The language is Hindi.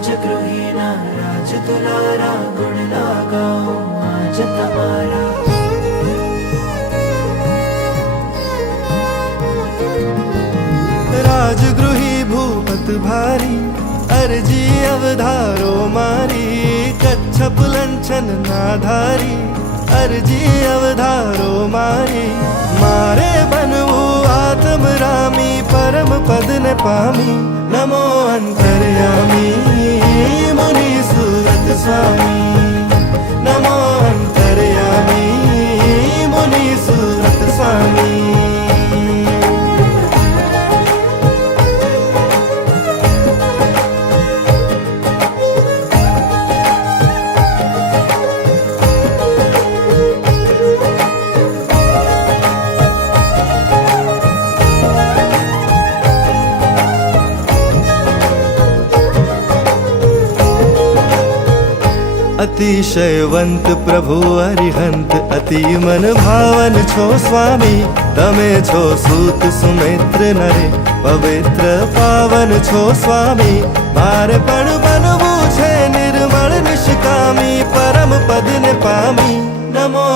રાજગૃહીના રાજ દુલારા ગુણ લાગાઓ આજ તમારા। राजगृही भूपत भारी अर्जी अवधारो मारी कच्छप लंचन नाधारी अर्जी अवधारो मारी मारे बनवू आत्म रामी परम पद ने पामी नमो अंतर्यामी मुनि सूरत स्वामी नमो अंतर्यामी मुनि सूरत स्वामी। अतिशयवंत प्रभु अरिहंत अति मन भावन छो स्वामी तमे छो सूत सुमित्र नरे पवित्र पावन छो स्वामी मारे पण बनवू छे निर्मल निष्कामी परम पद ने पामी नमो